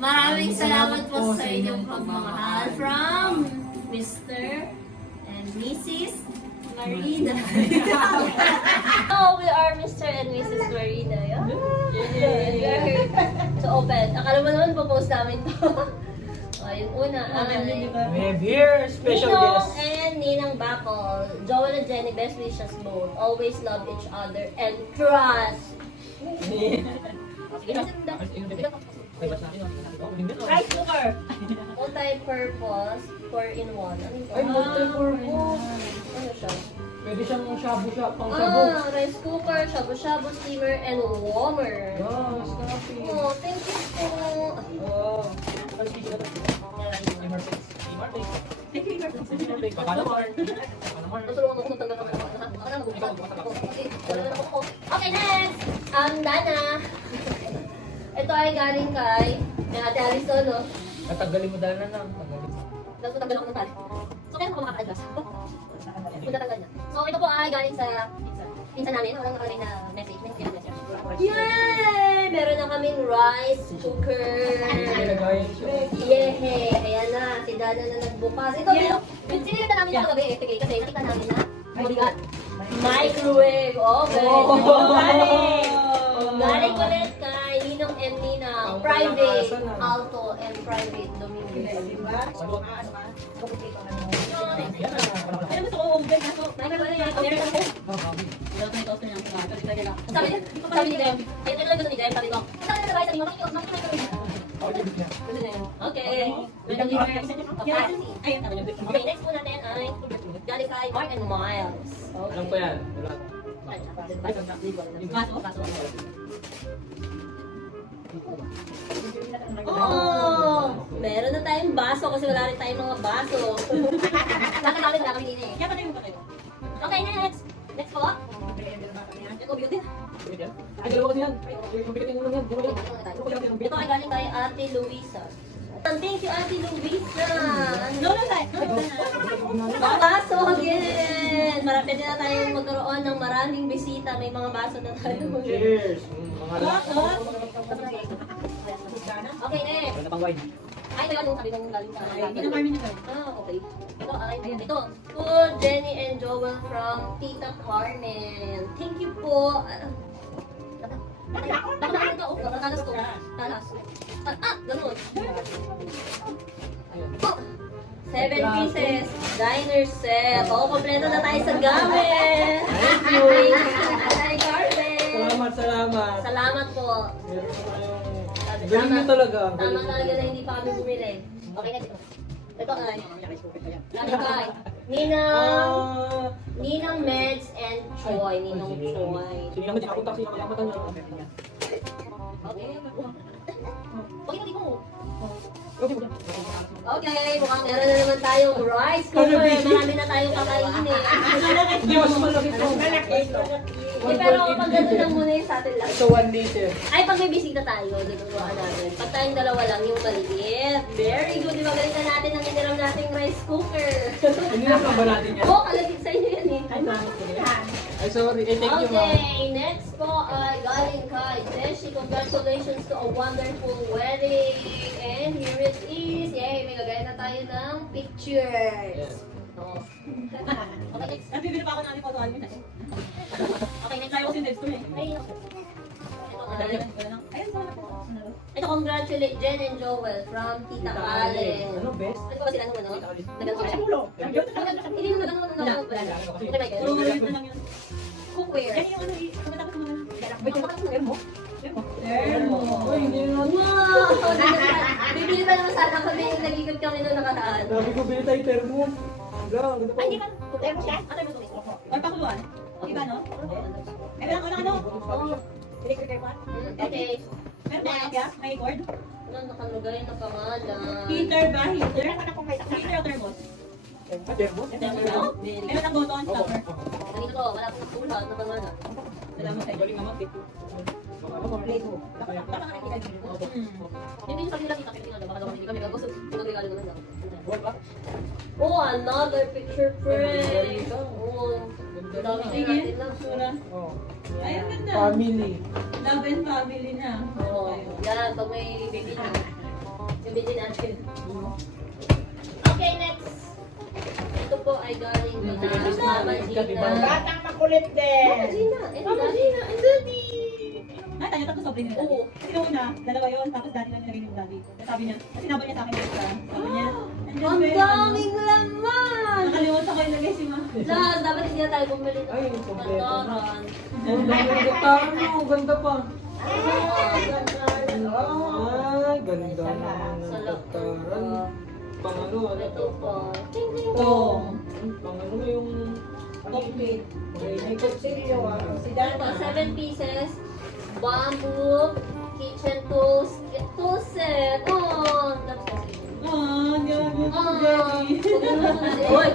Maraming salamat po sa inyong pagmamahal from Mr. and Mrs. Marina. Oh, we are Mr. and Mrs. Marina. Yeah? Yeah. We are here to open. Akala mo naman po-post namin to. Yung una ay We have here special Ninong guest. and Ninang Bacol. Joel and Jenny, best wishes both. Always love each other and trust. Rice cooker. Multi-purpose, 4-in-1. Ano ito? Ay, multi-purpose. Ano siya? Pwede siyang shabu-shabu, pang shabu. Rice cooker, shabu-shabu, steamer, and warmer. Yes, coffee. Oh, thank you po. Oh. Tutulungan mo kung tanggal ka. Okay, next! Ang Dana. Ito ay galing kay Ate Alison, no? Tanggalin mo dahil na lang. Tapos tanggal ako ng tali. So, kaya ako makaka-adjust. Kung tatanggal niya. So, ito po ay galing sa pinsan namin. Walang nakalagay na message. Yay! Meron na kaming rice cooker. Yehey! Ayan na. Si Dana na nagbukas. Ito, sinilita namin ito gabi. Kasi kita namin na mabigat. Microwave. Okay. Galing ulit kay Ninong and Nina. Private Alto and private Dominion. Sabi ni Dem, ayun lang gusto ni Dem, sabi ko, saan na ba sabi mo, okay. Okay, next po natin ay galing kay Mark and Miles. Alam ko yan. Wala. Oh, meron na tayong baso kasi wala rin tayong mga baso. Wala kami din eh. Okay, next. Next po. Ito, beauty. Ay, dalawa kasi yan. Mabigatin mo lang yan. Ito ay galing kay Ate Luisa. Thank you, Ate Luisa. Mga baso again. Pwede na tayong magkaroon ng maraming bisita. May mga baso na tayo. Cheers. Mga lakot. Okay, next. Wala pang wine. Ay, ito yung sabi kong galing sa okay. Ito ay, ito. To Jenny and Joel from Tita Carmen. Thank you po. Talas to. Talas. Ganun. Oh, 7 pieces. Diner set. Oo, kompleto na tayo sa gamit. Thank you. Ay, Carmen. Salamat. Salamat po. Meron pa kayong... Galing mo talaga. Tama talaga na hindi pa kami bumili. Okay, next. Ito ay. Galing kay Ninang Meds and Choi. Ninong Choi. Sige naman, dinapunta kasi nakamatan niya. Okay. Okay, okay, mukhang meron na naman tayong rice cooker. Marami na tayong kakainin. Hindi, mas malaki ito. Pero pag gano'n lang muna yung sa atin lang. Ito 1 liter. Ay, pag may bisita tayo, tuturuan natin. Pag tayong dalawa lang, yung maliit. Very good. Di ba galing na natin ang iniram nating rice cooker? Hindi na pa ba natin yan? Oo, kalagit sa inyo yan eh. Ay, sorry. Eh, thank you, ma'am. Okay, next po ay galing kay Beshi. Congratulations to a wonderful wedding. And here it is. Yay, may gagaya na tayo ng pictures. Oh. Okay, next. Nabibili pa ako ng photo album eh. Okay, next. Tayo kasi next to eh. Ay, Ayun, salamat po. ito, congratulate Jen and Joel from Tita Allen. Ano, best? Ano ba sila nung ano? Nagano Ay, sila? ulo. Hindi naman nagano Wala. Okay, Puro Michael. ulit na lang yun. Cookware. Yan yung ano eh. Tumatapos mo na. Wait, yung makakasama mo? Lermo. Uy, hindi na. Wow! Bibili pa naman sana kami yung nagigib kami nung nakataan. Sabi ko, bili tayo termo. Wala, ganda pa. Ay, hindi ka. Lermo siya? Ano yung gusto mo? Or pakuluan. Iba, no? Eh, wala ko na ano. Oo. Okay. Meron ba kaya? May cord? Ano, nakalagay na pangalan. Heater ba? Heater? Heater o thermos? Termo? Meron ang button, stopper. Ganito to, wala pong sulat na pangalan. Salamat sa'yo. Galing naman. Hindi yung pag-nila kita, pinagkino, baka daw hindi kami gusto. Pinag-regalo naman daw. Buwan ba? Oh, another picture frame. Oh, dami natin lang. Sura. Oh. Ay, ang ganda. Family. Love and family na. Oh, yan, pag may baby na. Bibitin natin. Okay, next. Ito po ay galing kay Mama Gina. Batang makulit din. Mama Gina. Mama Gina, and daddy. Ah, tayo tatlo sobrang nila. Oo. Kasi nung una, dalawa yun, tapos dati lang nilagay yung daddy. Tapos sabi niya, kasi sinabay niya sa akin yung isa. Sabi niya, Ang daming laman! nakalimutan ko ilagay si Mama. Dahil dapat hindi na tayo bumili ng Ay, yung kompleto. pantoron. Oh, ganda pa. Ano, ganda pa. Ah, ganda. Ay, ganda naman ng Salak. tataran. Pang ano, ano Ito to? po. Ting, ting, Ito. ting. Pang ano yung... Chocolate. May kutsilyo ah. Si Ito, Dana. 7 pieces. Bamboo. Kitchen tools. Tool set. Oh, tapos kasi. Ah, hindi ako yung Ah, daddy. Uy,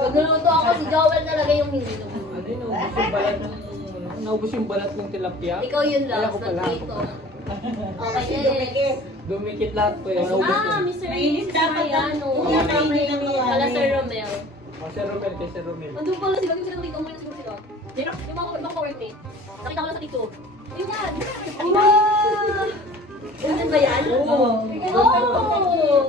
nagluluto ako si Joel talaga yung hindi Ano yun, naubos yung balat ng... ano, naubos yung balat ng tilapia. Ikaw yun Kaya lang, ko pala. nagprito. Okay, next. Dumikit lahat po yun. Naubos Ah, yun. Mr. Mainit dapat Mariano. ang- Hindi mainit mainit ang mga pala ano Sir eh. Romel. Oh, Sir Romel, kay Sir Romel. Andun pala sila, yung sinagawin ko muna siguro sila. Yung mga workmate. Nakita ko lang sa TikTok. Yun yan! Wow! Ganyan ba yan? Oo. Oh!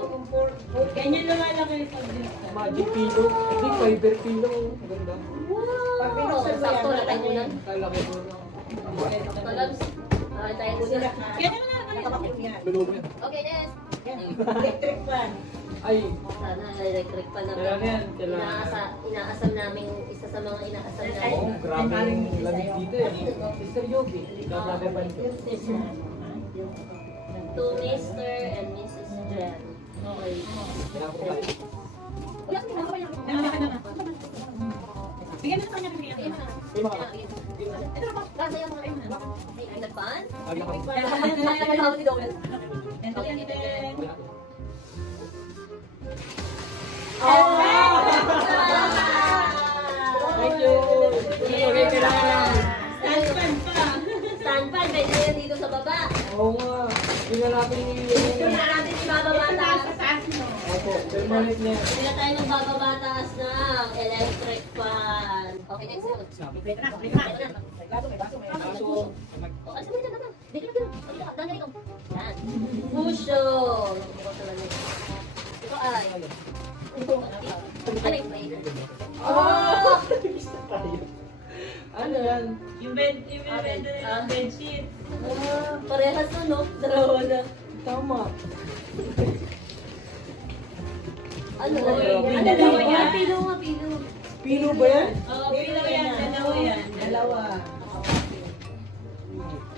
Ganyan lumalaki yung pag-drink. Magic pillow. Hindi, fiber pillow. Maganda. Wow! Sakto na tayo muna. Kalaki mo na. Kalabs. Tayo muna. Ganyan na lang. Lulog yan. Okay, next. Electric fan. Ay, Sana electric pa na to. kailangan yan. Kailangan. Inaasam namin, isa sa mga inaasam namin. Oh, grabe yung lamig dito eh. Mr. Yogi. Grabe ba ito? To Mr. and Mrs. Jen. Okay. Bigyan mo sa kanya bibigyan. Ito na ba? Kasi yung mga ay nagpaan? Ay, nakapag- Nagpaan ni Dowell. Thank you. Okay, kailangan lang. Stand pa. Stand pan, pwede yan dito sa baba. Oo nga. Hindi na natin Dito na natin ibababa taas. Opo, permanent na yan. Hindi na tayo magbababa taas ng electric fan. Okay, next. Kaso, Oh, alis mo dyan, dito. Dito, dito. Dito, dito. Yan. Cushion. Ito ay. Ano yung play? Oh! ano yan? Yung bed sheet. Parehas na, no? Dalawa na. Tama. Ano? Ang dalawa yan. Pilo nga, pilo. Pino ba yan? Oo, pilo yan. Dalawa yan. Dalawa.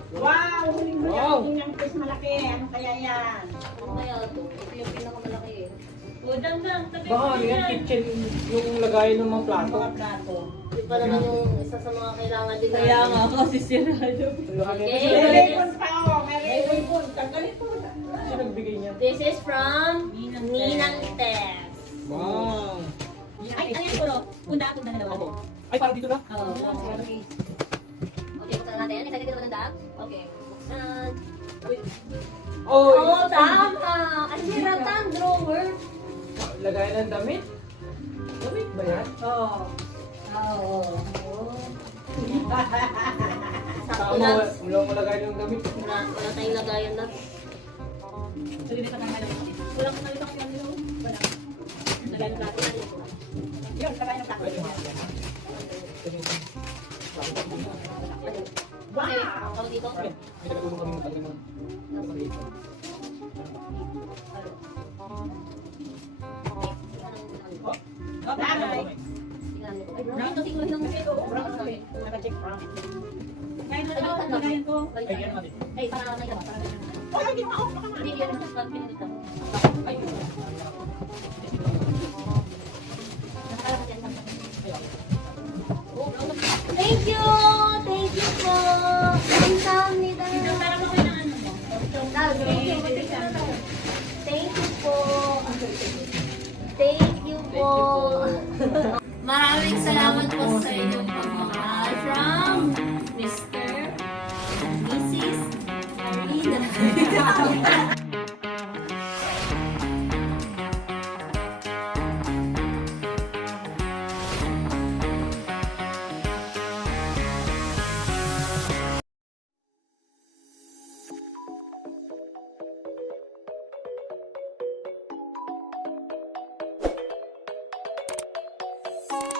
Wow! Huling mo Wow. yan. Yung place malaki. Ano kaya yan? Ano kaya ito? Ito yung pinakamalaki eh. Udang lang. Tabi Baka ano yan, kitchen yung lagayan ng mga plato. Mga plato. Ito pa naman yung isa sa mga kailangan din natin. Kaya nga kasi sirado. Okay. May ribbon pa oh. May ribbon. Tanggalin po. Sino nagbigay niya? This is from Ninang Ninang Tess. Wow. Ay, ano yan puro? Punda na dalawa. Ako. Ay, parang dito na? Oo. Okay, buksan natin. Excited ka ba ng dab? Okay, buksan. Oh, Oh, tama! Ang hiratan, drawer. lagayan ng damit? Damit ba yan? Oo. Oo. Sakto Tama, lang. wala mo lagayan ng damit. Wala tayong lagayan na. Sige, may patanggal ako. Wala ko nalito kasi ano. Wala. Lagayan natin. Yun, kaya yung plato. Okay, ako dito. May nagulong kami ng talimon. Bye. Brown to tingnan ng brown. Sorry. Naka-check brown. Ngayon na lang, nagayan ko. Ay, para may gaba. Oh, hindi mo ako. Hindi yun ang pag pinito. Thank you! Thank you po! Ang sound nila. Parang ako ng ano mo. Thank you. Thank you po. Thank you po. Maraming salamat po sa inyong pagmamahal from Mr. and Mrs. Marina. Yes.